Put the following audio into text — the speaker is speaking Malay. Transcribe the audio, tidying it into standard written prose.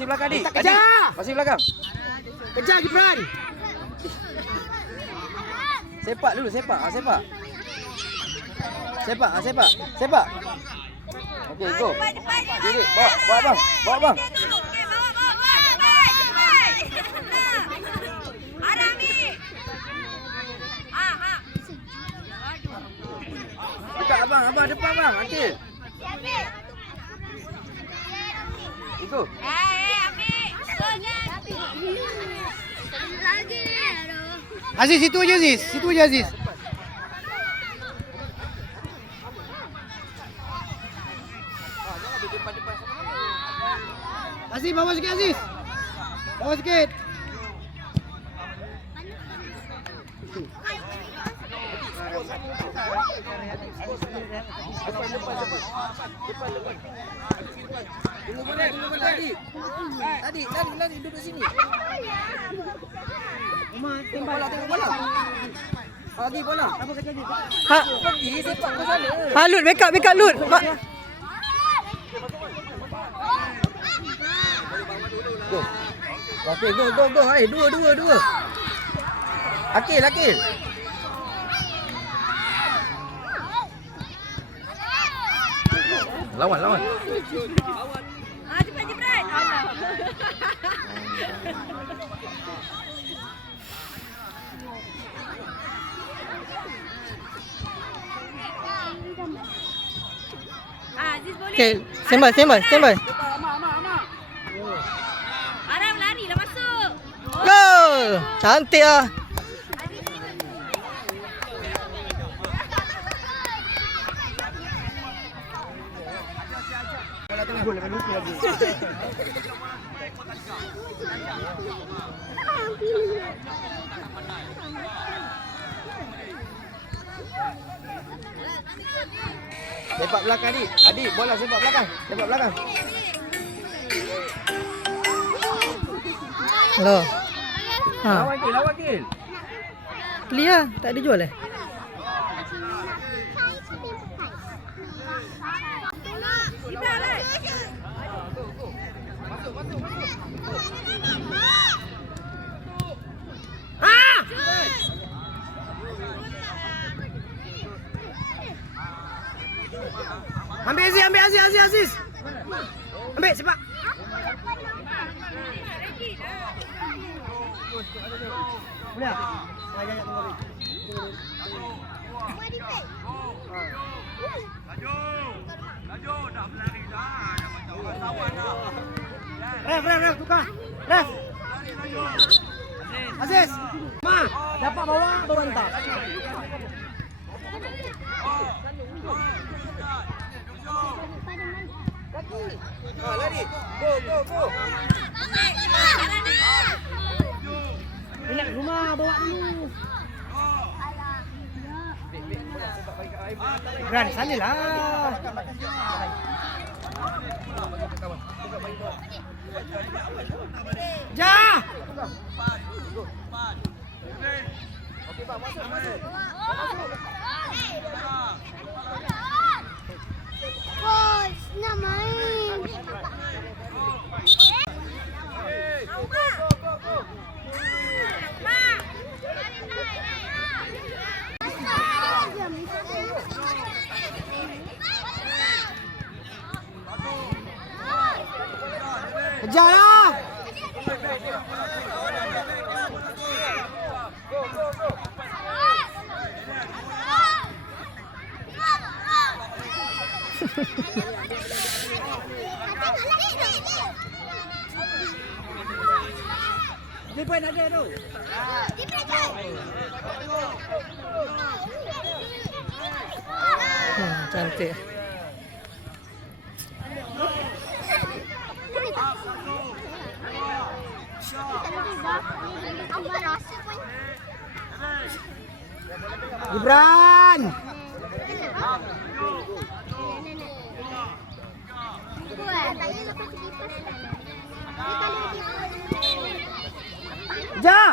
Pasir belakang Adik. Kejar! Pasir belakang. Kejar Gibran. Sepak dulu, sepak. Sepak. Sepak. Okey, go. Diri, bawa abang. Dekat abang depan abang. Akil. Ikut. Aziz, situ aja Aziz. Aziz, bawa sikit Aziz. Bawa sikit. Tunggu boleh Adik. Lari duduk sini. Tengok bola. Bagi bola. Apa kata dia? Pergi sepak ke sana. Lut, backup Lut. Go. Okey, go. Hai, dua. Akil. Lawan. Cepat Jibran. Aziz boleh. Okay, standby. Aram lari lah masuk. Go! Cantik ah. Sepak belakang Adik, bola sepak belakang. Hello. Lawan Kil. Clear, tak ada jual Ambil Aziz. Ambil sepak. Boleh. Jangan tunggu. Laju dah berlari dah macam orang lawan dah. Ref tukar. Ref. Aziz. Dapat bawa hantar. Lari. Go. Relax rumah bawa dulu. Gran sana lah. Ja. Okey bang, masuk. Coach, nak main. Kejar lah. Jepun ada tu. Cantik. Gibran. Ja.